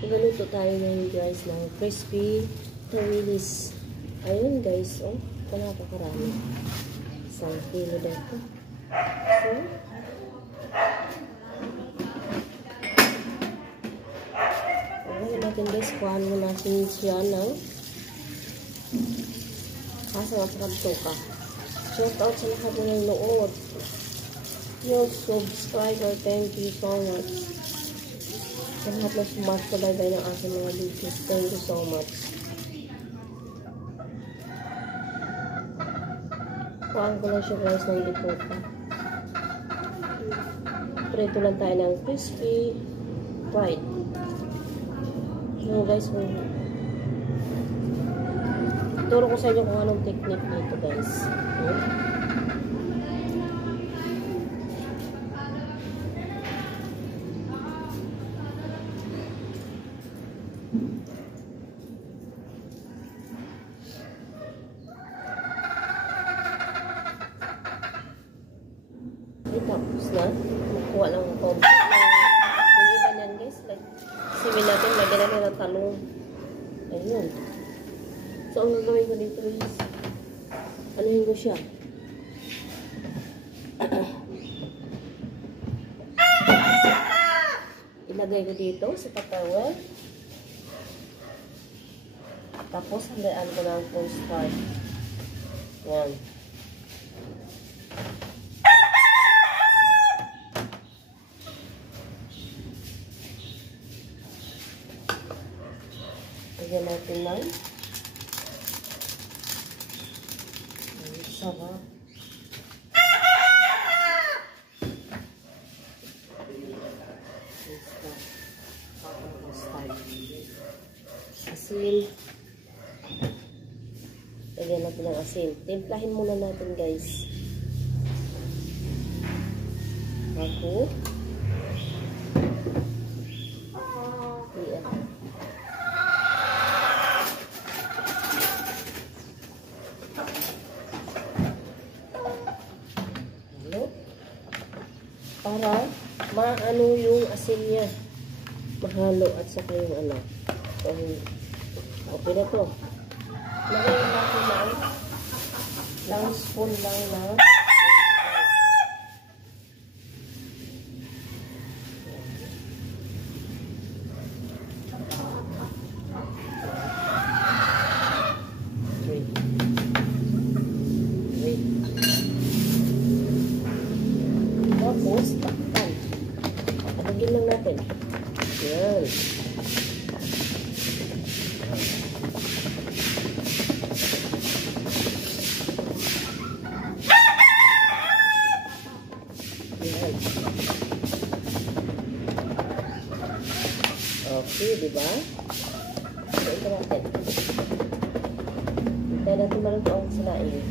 Magaluto tayo ngayon guys ng crispy tawilis. Ayun guys, oh, napakarami. 1 kilo dito. So, okay natin guys, kuhaan mo natin siya ng kasang at sakadto ka. Shout out sa lahat na nanood. Your subscriber, thank you so much. Sa lahat na sumasabay ng aking mga videos, thank you so much. Kuhaan ko lang siya guys ng likota. Prito lang tayo ng crispy fried. So guys, turo ko sa inyo kung anong technique nito guys. Tapos na, makuha lang ang kompo. Yung iba niyan guys, like, simin natin, lagyan natin ng talong. Ayun. So, ang gagawin ko dito is, anuhin ko siya. Ilagay ko dito sa tupperware. Tapos, handaan ko ng cornstarch. Yan. Lagyan natin lang. Ay, sarap. Asin. Lagyan natin ng asin. Timplahin muna natin guys. Ako. Para maano yung asin niya, mahalo at saka yung ano. Okay na to. Lagyan natin lang spoon lang na tapos, takpan. Patagin lang natin. Yan. Yan. Okay, diba? So, ito natin. Hintay natin maluto ang sinain.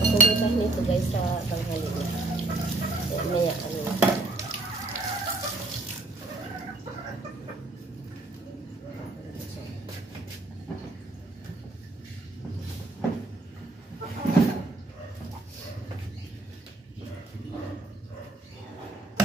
Pumunta nito guys sa tanghali niya. Maya, ano yun.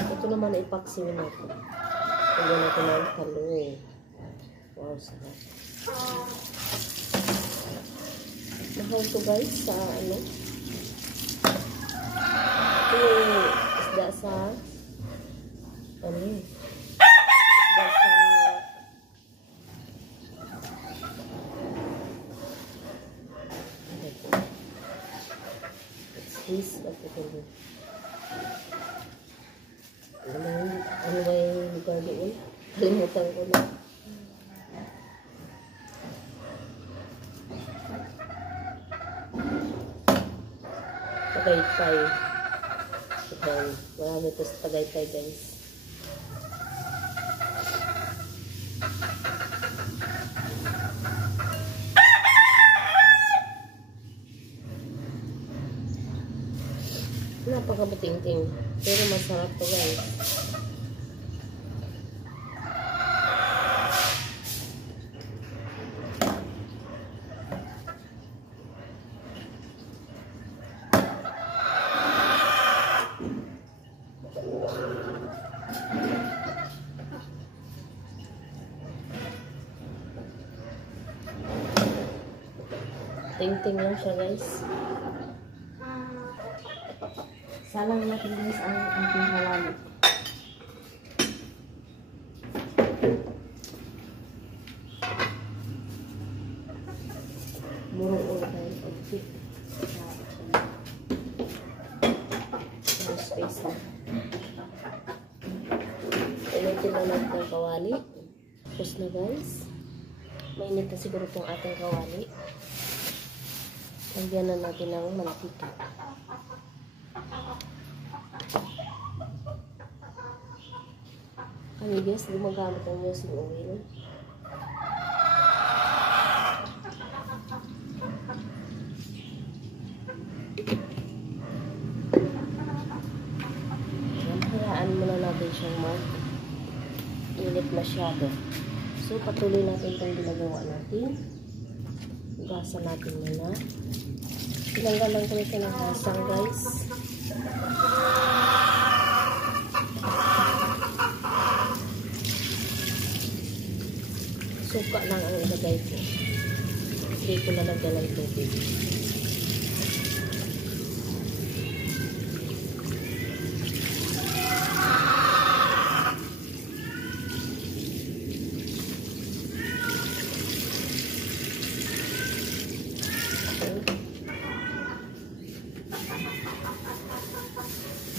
Ito naman ay ipaksiwin natin. Lagyan natin ng talong. Wow, sarap. Mahal to guys sa ano. Isda sa ano yun? Isda sa it's this what you can do. Ano ba yung lugar doon? Kalimutan ko na. Tagaytay. Marami ito sa Tagaytay guys. Napakabuting-ting. Pero masarap to guys. Ting-ting lang siya, guys. Salang natin, guys, ang ating kawali. Murong ulo tayo. Okay. Space na. Initin lang natin ang kawali. Tapos na, guys. Mainit na siguro itong ating kawali. Lagyan na natin ng mantika. Kami, guys, gumagamit ng using oil. Hayaan muna natin siyang mag-init masyado. So, patuloy natin itong ginagawa natin. Hugasan natin muna. Tinanggal lang ko na siya ng hasang, guys. Suka lang ang ilagay ko. Hindi ko nalagyan ng tubig.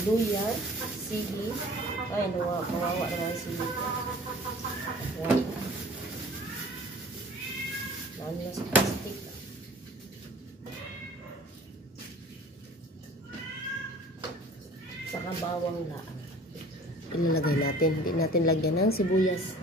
Luya, sili. Ay, mawawa na ang sili. White. Lalo na sa plastic. Saka bawang laan. Ilalagay natin. Hindi natin lagyan ng sibuyas.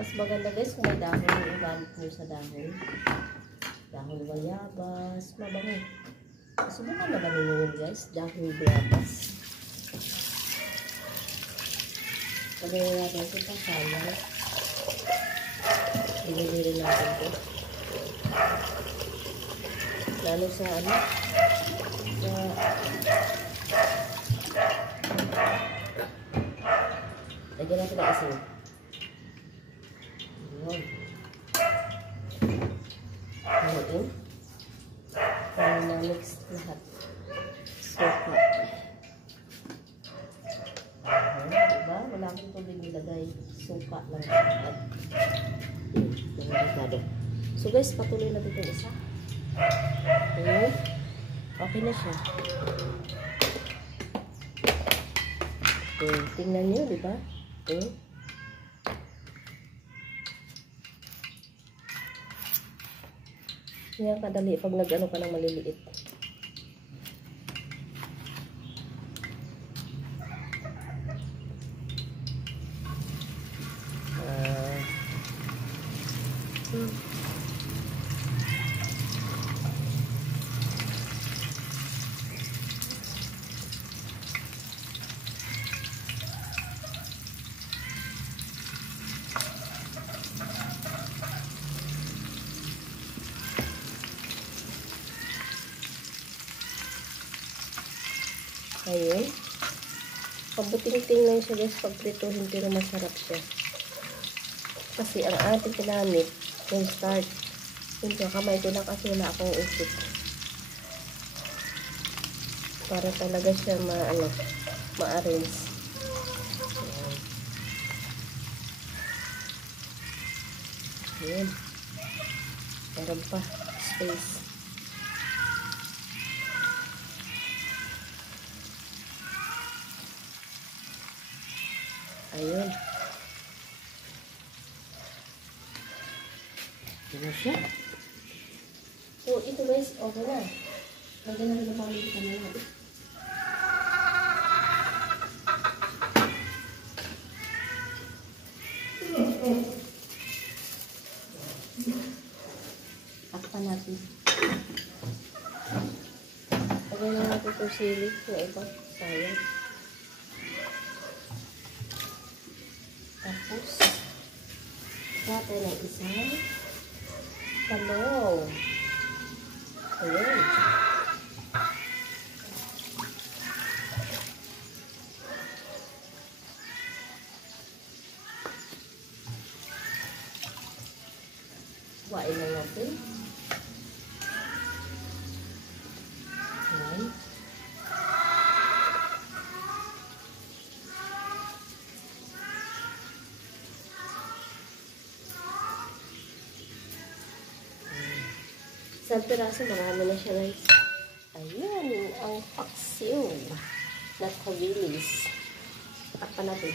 Mas maganda, guys, kung may dahon yung gamit nyo sa dahon. Dahon bayabas. Mabango. Subukan naman nyo yun, guys. Dahon bayabas. Pagawin natin ito sa sayang. Ililirin natin ito. Lalo sa ano? Lagyan natin ang asin. Ayan. Ayan. Para na-mix lahat. Sopa. Ayan. Diba? Wala akong tubig nilagay. Sopa lang lahat. So guys, patuloy natin itong isa. Ayan. Okay na siya. Okay. Tingnan nyo, diba? Okay. Yan kadali pag nag-ano ka ng maliliit. Ayun. Pabuting-ting lang siya, guys, pag prituhin, pero masarap siya. Kasi ang ating kinamit, yung start, yung kamay ko lang kasi wala akong usik. Para talaga siya ma-arrange. Ayan. Meron pa. Space. Ayun. Yan na siya. So, ito guys, okay na. Hanggang na rin na pamili ka na lang. Takpan natin. Lagyan na natin itong sili. Yung iba, sayang. Tapos, natin ang isang talong. Ayan. Kuhain lang natin. Ayan. Isang piraso, marami na siya guys. Ayan, ang paksiw na kabilis. Takpan natin.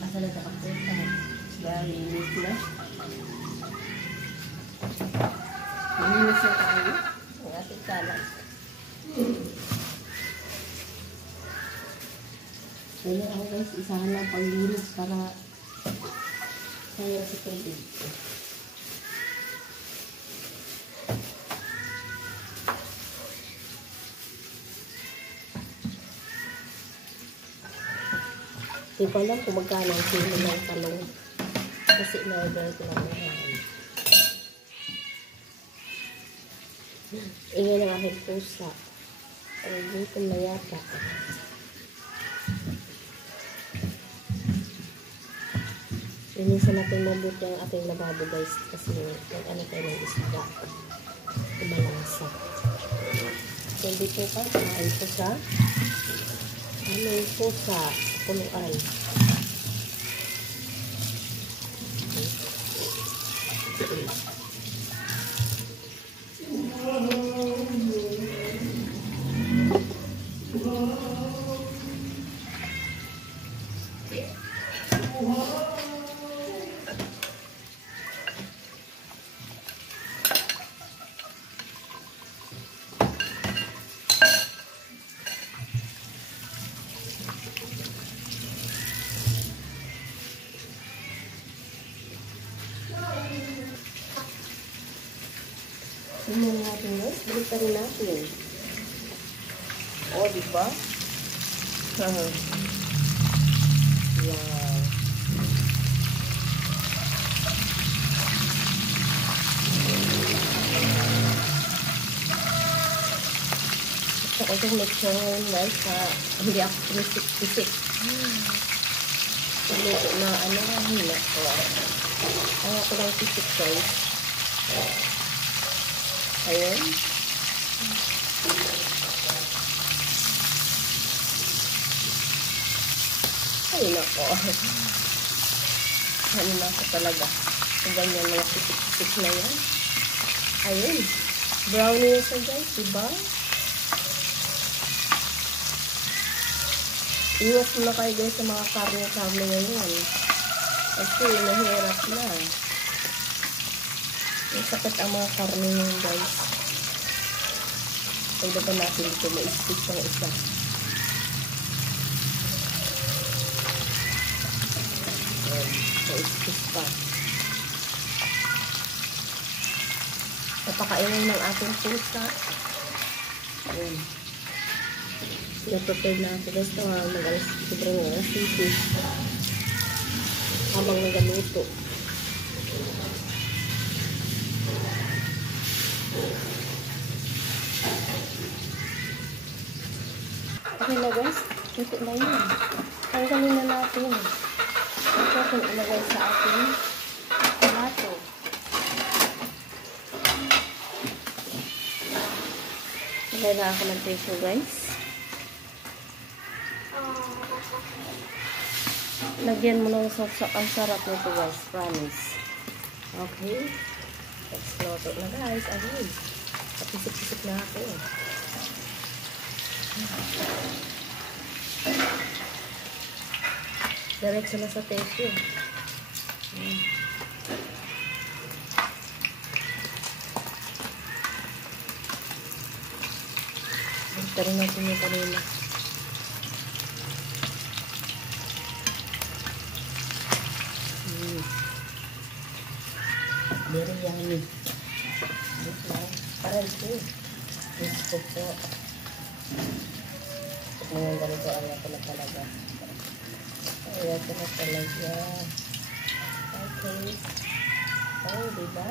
Asa na takpan? Very neat na. Malinis na tayo. Ang ating kalat. Kaya ako guys, isahan lang paglinis para sayang sa tubig. Hindi ko alam kung magkano ang kilo ng talong. Kasi na-order ko lang naman. Ingay ng aking pusa. Ay, gutom na yata. Linisan natin mabuti ang ating lababo guys. Kasi ano tayo ng isda. Kumalasa. So, dito pa. Kain po sa aming pusa. Puluan. Tingnan natin guys. Balik pa rin natin. O, diba? Wow. Gusto ko itong lechon guys. Hindi ako pinisik-pisik. Luto na ano. Hina ko. Ang ako lang pisik guys. Ayun. Ay, nako. Ano na ako talaga. Ang ganyan mga pisik-pisik na yan. Ayun. Brownie yun sa guys, diba? Iwas mo na kayo guys sa mga karne-karne ngayon. Kasi nahirap na. Sakit ang mga karne nyo guys. Pagdagan natin dito, may stick ng isa. Ayan, may stick pa. Napakainin ng ating pusa. Ayan. Naprepare na ako guys. Mag-alas sobrang alas dito. Habang nagaluto. Okay na guys, ito na yun. Tanggalin na natin. Ito kung ilagay sa ating tomato. Ilagay na ako ng peso guys. Lagyan mo ng sauce. Ang sarap nito guys, promise. Okay. Let's luto na guys. Ayun. Papisik-pisik na ako. Diretso na sa tissue. Basta rin natin yung kanina. Biryani. Parang ito. Gusto po. Ngayon ganito ang ako na talaga. Ayan ko na talaga. Okay. Oh, diba?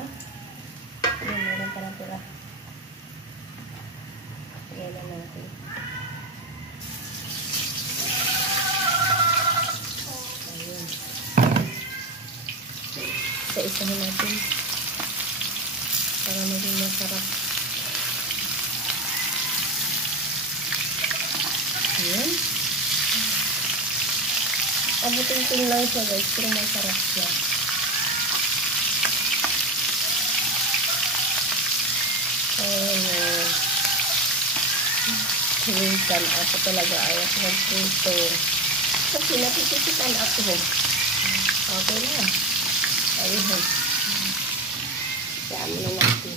Ayan, meron pa ng tira. Ayan na natin. Ayan. Isa-isahin natin. Para maging masarap. Ayan. Abutin-tin lang siya guys, pero masarap siya. Ayan. Minsan ako talaga ayaw mag-prito. Kasi napipisipan ako. Okay na. Ayun. Kaya mo na natin.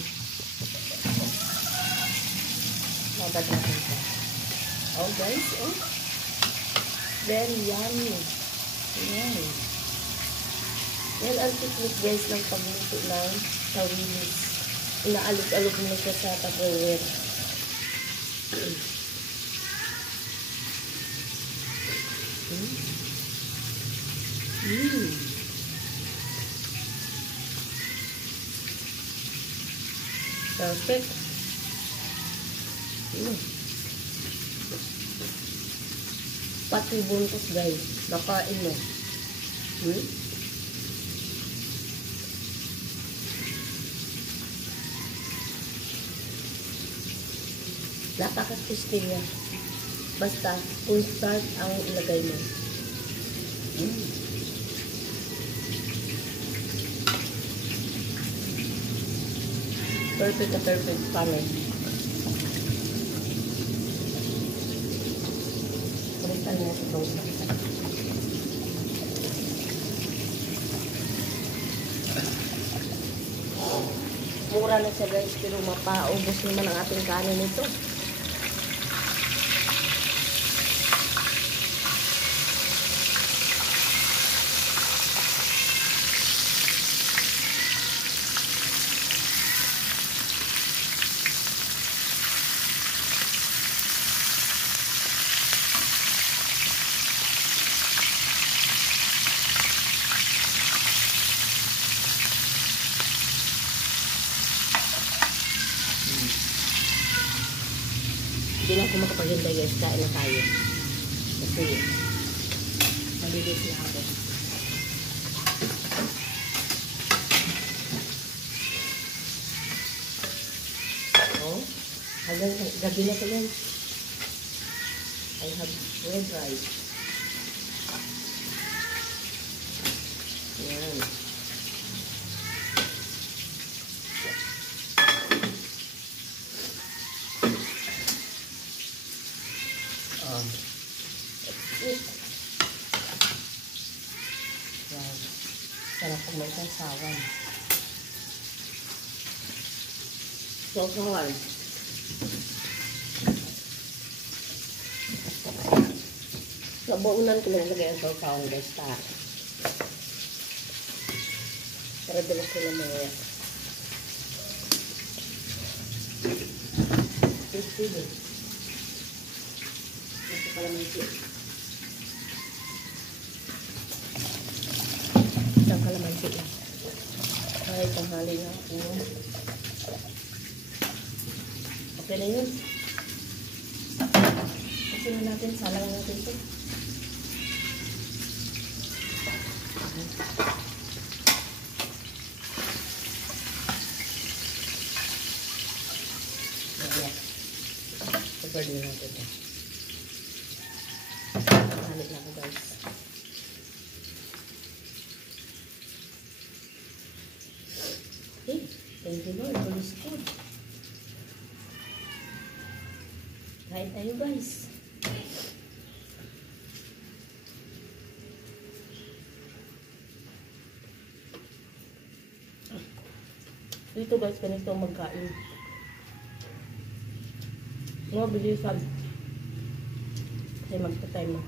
Mabad natin siya. Oh guys, oh. Very yummy. Ayan. Yan ang technique guys ng pagluto ng tawilis. Inaalog-alog mo siya sa tupperware. Perfect. Pati buntos guys. Nakain mo. Napaka-tasty niya. Basta, full start ang ilagay mo. Perfect na perfect panay. Kulitan na sa itong mura na siya guys, pero mapaubos naman ang ating kanin nito. Hindi lang ako makapaghintay guys, kain na tayo. Kasi malilis na ako. Oh, hanggang gabi na ito guys. I have red rice. Yan. Wow. Sarap kung may sasawan. Sasawan. Nabaunan ko lang lagay ang sasawan guys pa. Para dalas ko na mga tasty din. Ito pala may ito. Isang kalamansi lang. Ay, tanghali na ako. Okay na yun. Kasi na natin, salang natin ito. Cover din natin ito. Tanghali na ako guys. Thank you Lord for this food. Kain tayo guys. Dito guys, ganito magkain. Mga bilisan. Kasi magta-time na.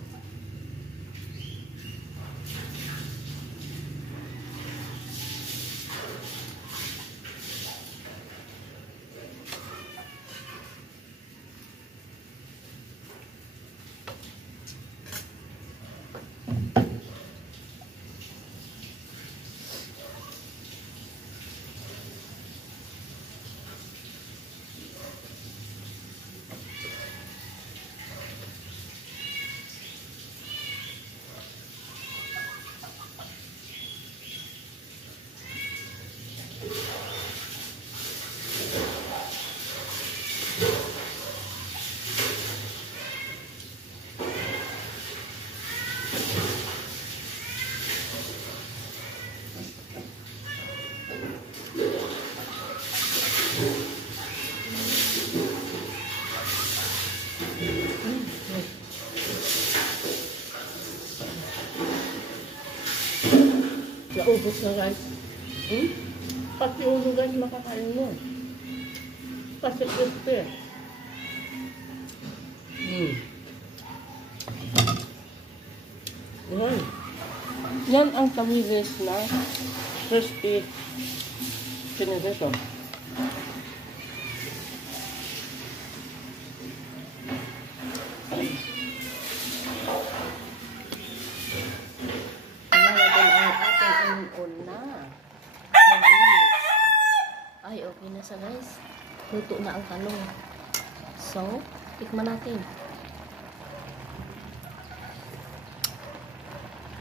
Naubos na guys. Pati ulo guys makakain mo. Kasi crispy. Yan ang tawilis na crispy pinirito. Ay, okay na sa guys. Luto na ang talong. So, tikman natin.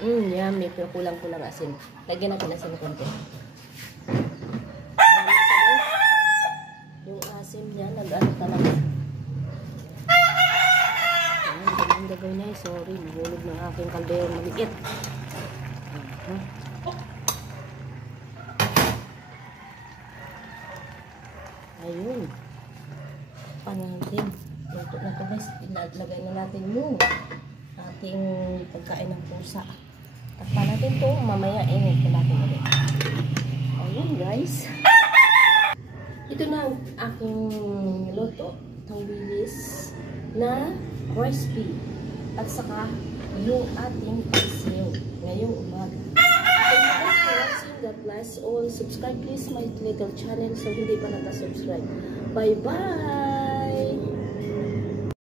Yummy. Pero kulang-kulang asin. Lagyan natin asin na konti. Ayan na sa guys. Yung asin niya, nag-ano talaga. Ayan, ganun gagawin niya. Sorry, nahulog ng aking kaldero. Maliit. Ayun. Panatin. Luto na ito guys. Ilagay na natin yung ating pagkain ng pusa. Takpan natin ito. Mamaya init na natin ulit. Ayun guys. Ito na ang aking luto. Tawilis na crispy. At saka yung ating pasiyo ngayong umaga. Thank you guys for watching. God bless all. Subscribe please my little channel so hindi pa nakasubscribe. Bye bye!